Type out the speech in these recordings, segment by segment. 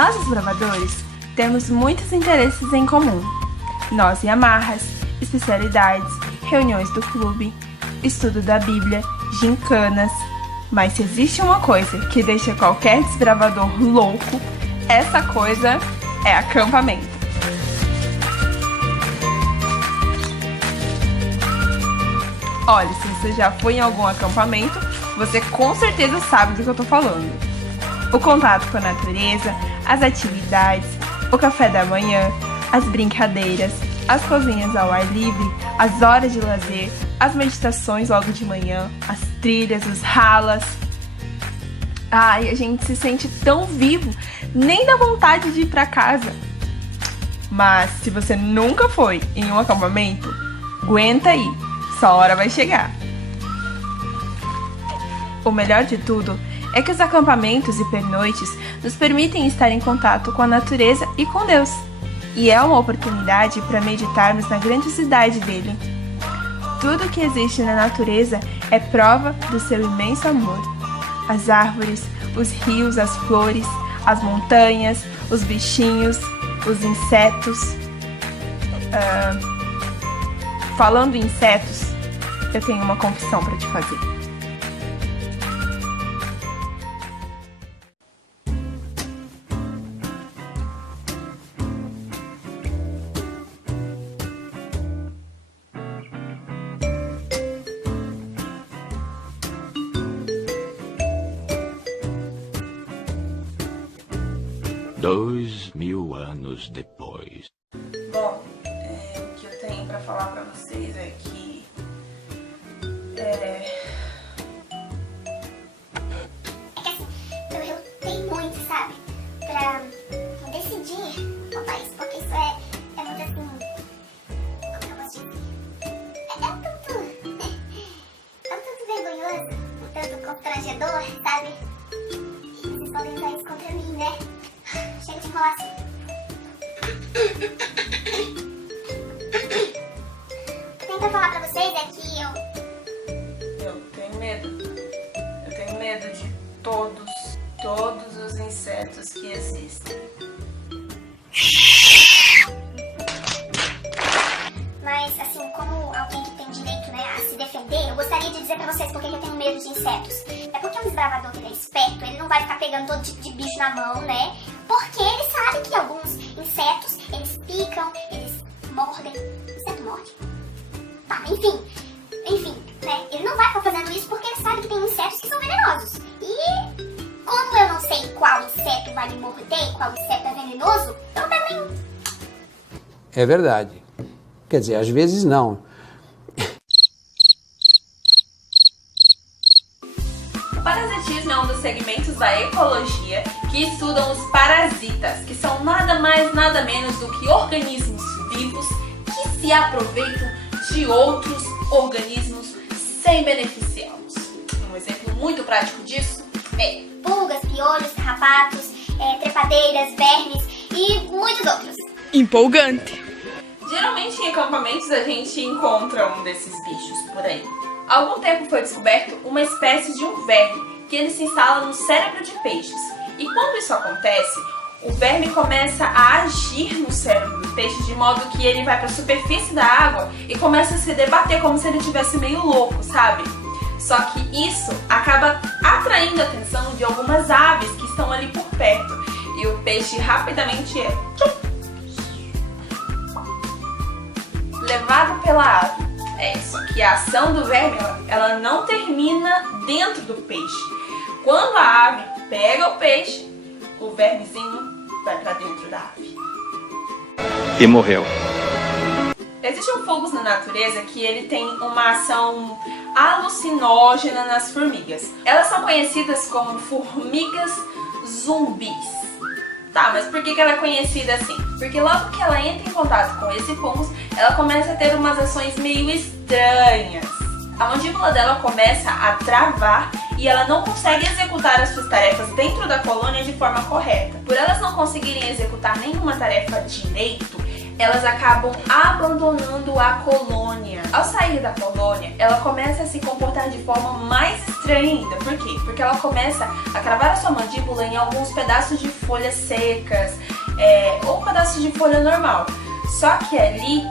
Nós, desbravadores, temos muitos interesses em comum. Nós em amarras, especialidades, reuniões do clube, estudo da Bíblia, gincanas. Mas se existe uma coisa que deixa qualquer desbravador louco, essa coisa é acampamento. Olha, se você já foi em algum acampamento, você com certeza sabe do que eu tô falando. O contato com a natureza, as atividades, o café da manhã, as brincadeiras, as cozinhas ao ar livre, as horas de lazer, as meditações logo de manhã, as trilhas, os ralas. Ai, a gente se sente tão vivo, nem dá vontade de ir pra casa. Mas se você nunca foi em um acampamento, aguenta aí, sua hora vai chegar. O melhor de tudo é que os acampamentos e pernoites nos permitem estar em contato com a natureza e com Deus. E é uma oportunidade para meditarmos na grandiosidade dele. Tudo que existe na natureza é prova do seu imenso amor. As árvores, os rios, as flores, as montanhas, os bichinhos, os insetos. Falando em insetos, eu tenho uma confissão para te fazer. Dois mil anos depois. Bom, o que eu tenho pra falar pra vocês é que É que assim, eu relutei muito, sabe? Pra decidir o país, porque isso é muito assim. Como que eu posso dizer? É um tanto vergonhoso, um tanto constrangedor, sabe? E vocês podem usar isso contra mim, né? Chega de enrolação. O que eu tenho pra falar pra vocês é que eu tenho medo. Eu tenho medo de todos os insetos que existem. Mas, assim, como alguém que tem direito, né, a se defender, eu gostaria de dizer pra vocês por que eu tenho medo de insetos. É porque um desbravador que ele é esperto, ele não vai ficar pegando todo tipo de bicho na mão, né? Porque ele sabe que alguns insetos, eles picam, eles mordem. Inseto morde? Tá, enfim, né? Ele não vai ficar fazendo isso porque ele sabe que tem insetos que são venenosos. E como eu não sei qual inseto vai me morder, qual inseto é venenoso, eu não pego nenhum. É verdade. Quer dizer, às vezes não. O parasitismo é um dos segmentos da ecologia que estudam os parasitas, que são nada mais, nada menos do que organismos vivos que se aproveitam de outros organismos sem beneficiá-los. Um exemplo muito prático disso é Pulgas, piolhos, carrapatos, trepadeiras, vermes e muitos outros. empolgante. Geralmente em acampamentos a gente encontra um desses bichos por aí. Há algum tempo foi descoberto uma espécie de um verme que ele se instala no cérebro de peixes. E quando isso acontece, o verme começa a agir no cérebro do peixe de modo que ele vai para a superfície da água e começa a se debater como se ele estivesse meio louco, sabe? Só que isso acaba atraindo a atenção de algumas aves que estão ali por perto. E o peixe rapidamente é levado pela ave. Só que a ação do verme, ela não termina dentro do peixe. Quando a ave pega o peixe, o vermezinho vai pra dentro da ave. E morreu. Existe um fungo na natureza que ele tem uma ação alucinógena nas formigas. Elas são conhecidas como formigas zumbis. Tá, mas por que ela é conhecida assim? Porque logo que ela entra em contato com esse fungo, ela começa a ter umas ações meio estranhas. A mandíbula dela começa a travar e ela não consegue executar as suas tarefas dentro da colônia de forma correta. Por elas não conseguirem executar nenhuma tarefa direito, elas acabam abandonando a colônia. Ao sair da colônia, ela começa a se comportar de forma mais estranha ainda. Por quê? Porque ela começa a cravar a sua mandíbula em alguns pedaços de folhas secas, ou pedaços de folha normal. Só que ali,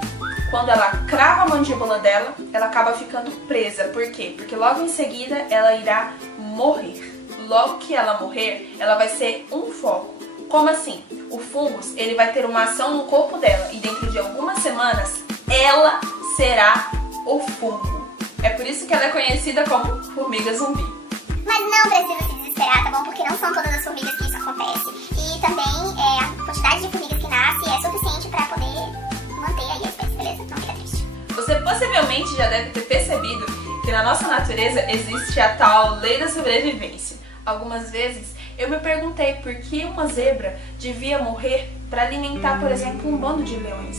quando ela crava a mandíbula dela, ela acaba ficando presa. Por quê? Porque logo em seguida ela irá morrer. Logo que ela morrer, ela vai ser um foco. Como assim? O fungos, ele vai ter uma ação no corpo dela e dentro de algumas semanas, ela será o fungo. É por isso que ela é conhecida como formiga zumbi. Mas não precisa se desesperar, tá bom? Porque não são todas as formigas que isso acontece. E também a quantidade de formigas que nasce é suficiente para poder manter aí a espécie, beleza? Não fica triste. Você possivelmente já deve ter percebido que na nossa natureza existe a tal lei da sobrevivência. Algumas vezes eu me perguntei por que uma zebra devia morrer para alimentar, por exemplo, um bando de leões.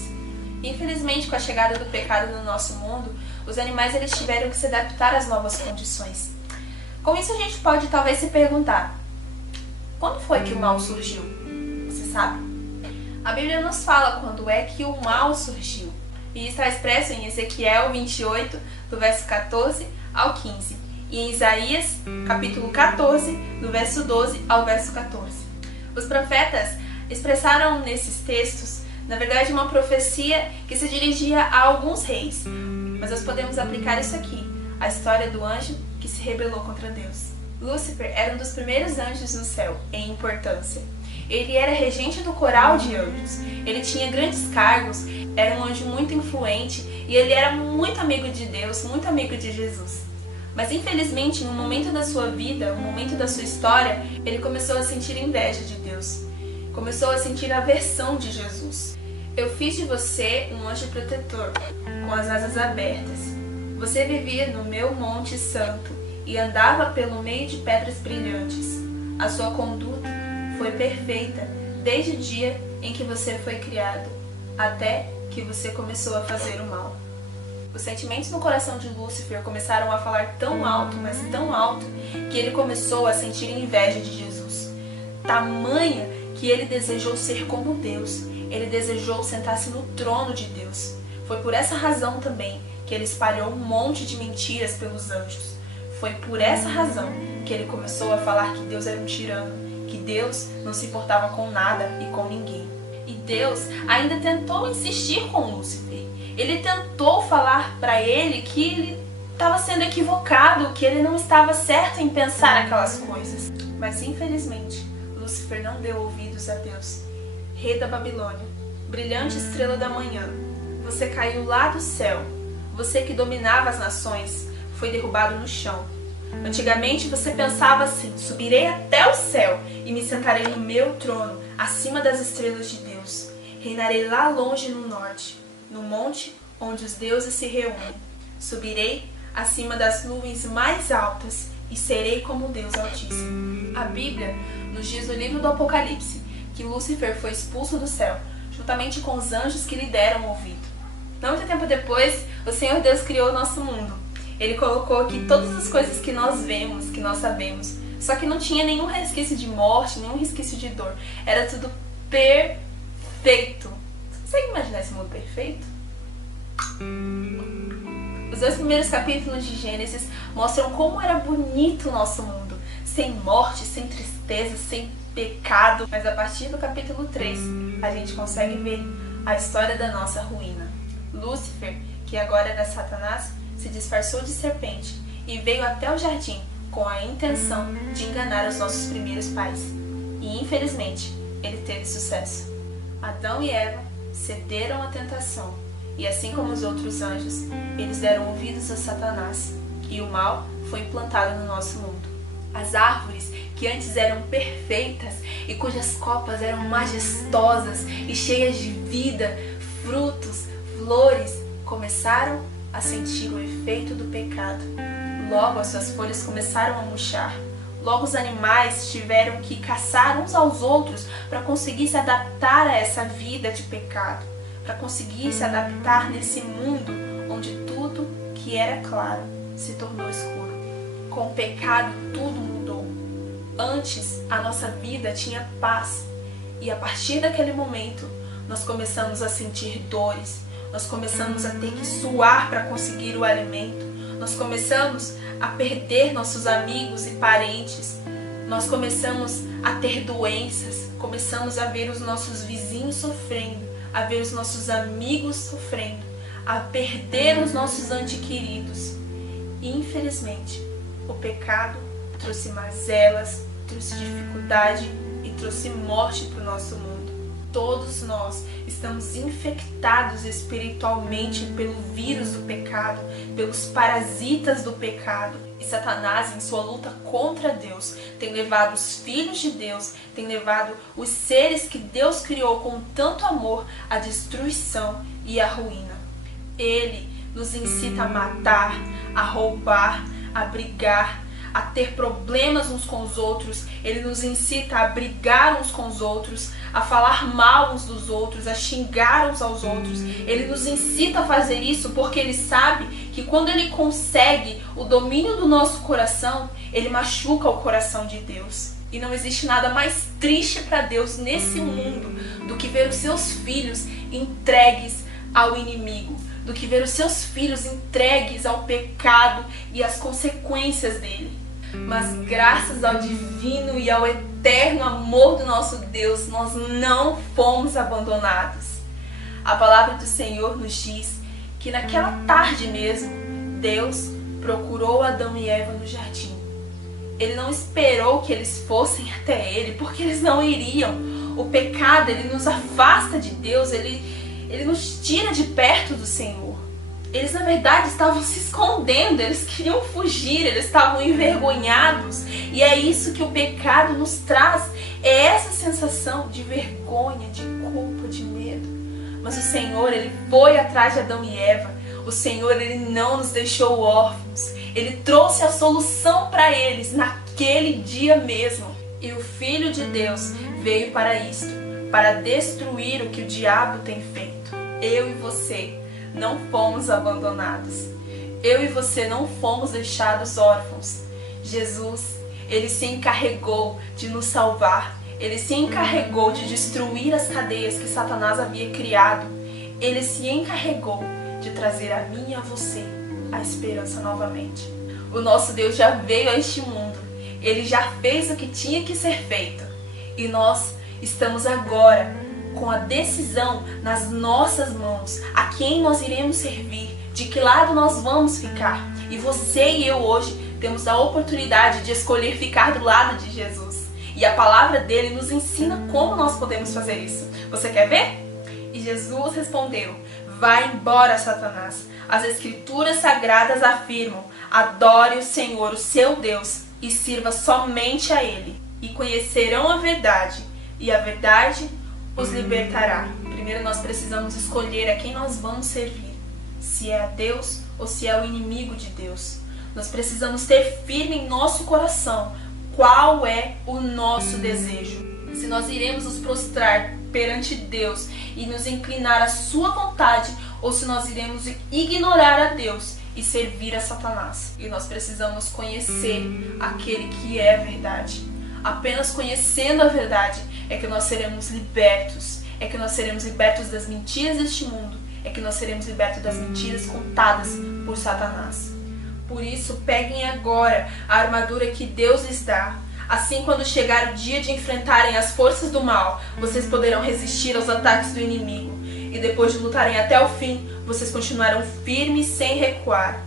Infelizmente, com a chegada do pecado no nosso mundo, os animais eles tiveram que se adaptar às novas condições. Com isso a gente pode talvez se perguntar, quando foi que o mal surgiu? Você sabe? A Bíblia nos fala quando é que o mal surgiu. E está expresso em Ezequiel 28, do verso 14 ao 15. E em Isaías, capítulo 14, do verso 12 ao verso 14. Os profetas expressaram nesses textos, na verdade, uma profecia que se dirigia a alguns reis. Mas nós podemos aplicar isso aqui, a história do anjo que se rebelou contra Deus. Lúcifer era um dos primeiros anjos no céu, em importância. Ele era regente do coral de anjos, ele tinha grandes cargos, era um anjo muito influente e ele era muito amigo de Deus, muito amigo de Jesus. Mas infelizmente, em um momento da sua vida, um momento da sua história, ele começou a sentir inveja de Deus. Começou a sentir aversão de Jesus. Eu fiz de você um anjo protetor, com as asas abertas. Você vivia no meu monte santo e andava pelo meio de pedras brilhantes. A sua conduta foi perfeita desde o dia em que você foi criado, até que você começou a fazer o mal. Os sentimentos no coração de Lúcifer começaram a falar tão alto, mas tão alto, que ele começou a sentir inveja de Jesus. Tamanha que ele desejou ser como Deus. Ele desejou sentar-se no trono de Deus. Foi por essa razão também que ele espalhou um monte de mentiras pelos anjos. Foi por essa razão que ele começou a falar que Deus era um tirano, que Deus não se importava com nada e com ninguém. E Deus ainda tentou insistir com Lúcifer. Ele tentou falar para ele que ele estava sendo equivocado, que ele não estava certo em pensar aquelas coisas. Mas infelizmente, Lúcifer não deu ouvidos a Deus. Rei da Babilônia, brilhante estrela da manhã, você caiu lá do céu. Você que dominava as nações foi derrubado no chão. Antigamente você pensava assim: subirei até o céu e me sentarei no meu trono, acima das estrelas de Deus. Reinarei lá longe no norte, no monte onde os deuses se reúnem. Subirei acima das nuvens mais altas e serei como Deus Altíssimo. A Bíblia nos diz no livro do Apocalipse que Lúcifer foi expulso do céu, juntamente com os anjos que lhe deram ouvido. Não muito tempo depois, o Senhor Deus criou o nosso mundo. Ele colocou aqui todas as coisas que nós vemos, que nós sabemos. Só que não tinha nenhum resquício de morte, nenhum resquício de dor. Era tudo perfeito. Você consegue imaginar esse mundo perfeito? Os 2 primeiros capítulos de Gênesis mostram como era bonito o nosso mundo. Sem morte, sem tristeza, sem pecado. Mas a partir do capítulo 3, a gente consegue ver a história da nossa ruína. Lúcifer, que agora era Satanás, se disfarçou de serpente e veio até o jardim com a intenção de enganar os nossos primeiros pais. E infelizmente, ele teve sucesso. Adão e Eva cederam à tentação e, assim como os outros anjos, eles deram ouvidos a Satanás e o mal foi implantado no nosso mundo. As árvores que antes eram perfeitas e cujas copas eram majestosas e cheias de vida, frutos, flores, começaram a sentir o efeito do pecado. Logo as suas folhas começaram a murchar. Logo os animais tiveram que caçar uns aos outros para conseguir se adaptar a essa vida de pecado, para conseguir se adaptar nesse mundo onde tudo que era claro se tornou escuro. Com o pecado tudo mudou. Antes a nossa vida tinha paz e a partir daquele momento nós começamos a sentir dores, nós começamos a ter que suar para conseguir o alimento, nós começamos a perder nossos amigos e parentes, nós começamos a ter doenças, começamos a ver os nossos vizinhos sofrendo, a ver os nossos amigos sofrendo, a perder os nossos entes queridos. E infelizmente, o pecado trouxe mazelas, trouxe dificuldade e trouxe morte para o nosso mundo. Todos nós estamos infectados espiritualmente pelo vírus do pecado, pelos parasitas do pecado. E Satanás, em sua luta contra Deus, tem levado os filhos de Deus, tem levado os seres que Deus criou com tanto amor à destruição e à ruína. Ele nos incita a matar, a roubar, a brigar, a ter problemas uns com os outros. Ele nos incita a brigar uns com os outros, a falar mal uns dos outros, a xingar uns aos outros. Ele nos incita a fazer isso porque ele sabe que quando ele consegue o domínio do nosso coração, ele machuca o coração de Deus. E não existe nada mais triste para Deus nesse mundo do que ver os seus filhos entregues ao inimigo, do que ver os seus filhos entregues ao pecado e às consequências dele. Mas graças ao divino e ao eterno amor do nosso Deus, nós não fomos abandonados. A palavra do Senhor nos diz que naquela tarde mesmo, Deus procurou Adão e Eva no jardim. Ele não esperou que eles fossem até ele, porque eles não iriam. O pecado, ele nos afasta de Deus, ele nos tira de perto do Senhor. Eles, na verdade, estavam se escondendo, eles queriam fugir, eles estavam envergonhados. E é isso que o pecado nos traz, é essa sensação de vergonha, de culpa, de medo. Mas o Senhor, ele foi atrás de Adão e Eva. O Senhor, ele não nos deixou órfãos. Ele trouxe a solução para eles naquele dia mesmo. E o Filho de Deus veio para isto, para destruir o que o diabo tem feito. Eu e você não fomos abandonados. Eu e você não fomos deixados órfãos. Jesus, ele se encarregou de nos salvar. Ele se encarregou de destruir as cadeias que Satanás havia criado. Ele se encarregou de trazer a mim e a você a esperança novamente. O nosso Deus já veio a este mundo. Ele já fez o que tinha que ser feito. E nós estamos agora com a decisão nas nossas mãos, a quem nós iremos servir, de que lado nós vamos ficar. E você e eu hoje temos a oportunidade de escolher ficar do lado de Jesus. E a palavra dele nos ensina como nós podemos fazer isso. Você quer ver? E Jesus respondeu: vai embora, Satanás. As escrituras sagradas afirmam: adore o Senhor, o seu Deus, e sirva somente a ele. E conhecerão a verdade, e a verdade os libertará. Primeiro nós precisamos escolher a quem nós vamos servir. Se é a Deus ou se é o inimigo de Deus. Nós precisamos ter firme em nosso coração qual é o nosso desejo. Se nós iremos nos prostrar perante Deus e nos inclinar à sua vontade, ou se nós iremos ignorar a Deus e servir a Satanás. E nós precisamos conhecer aquele que é a verdade. Apenas conhecendo a verdade é que nós seremos libertos. É que nós seremos libertos das mentiras deste mundo. É que nós seremos libertos das mentiras contadas por Satanás. Por isso, peguem agora a armadura que Deus lhes dá. Assim, quando chegar o dia de enfrentarem as forças do mal, vocês poderão resistir aos ataques do inimigo. E depois de lutarem até o fim, vocês continuarão firmes sem recuar.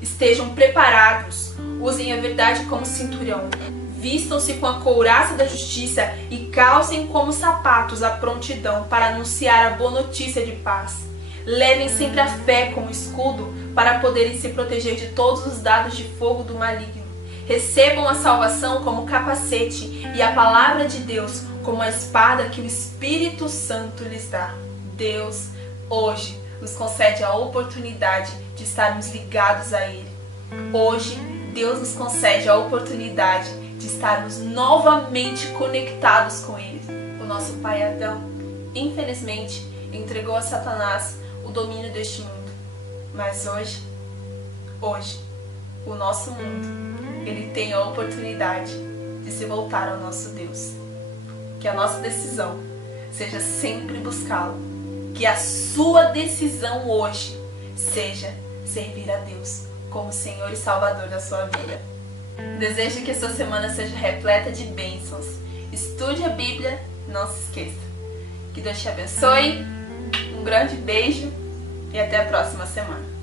Estejam preparados. Usem a verdade como cinturão. Vistam-se com a couraça da justiça e calcem como sapatos a prontidão para anunciar a boa notícia de paz. Levem sempre a fé como escudo para poderem se proteger de todos os dardos de fogo do maligno. Recebam a salvação como capacete e a palavra de Deus como a espada que o Espírito Santo lhes dá. Deus, hoje, nos concede a oportunidade de estarmos ligados a Ele. Hoje, Deus nos concede a oportunidade de estarmos novamente conectados com Ele. O nosso pai Adão, infelizmente, entregou a Satanás o domínio deste mundo. Mas hoje, o nosso mundo, ele tem a oportunidade de se voltar ao nosso Deus. Que a nossa decisão seja sempre buscá-lo. Que a sua decisão hoje seja servir a Deus como Senhor e Salvador da sua vida. Desejo que a sua semana seja repleta de bênçãos. Estude a Bíblia, não se esqueça. Que Deus te abençoe, um grande beijo e até a próxima semana.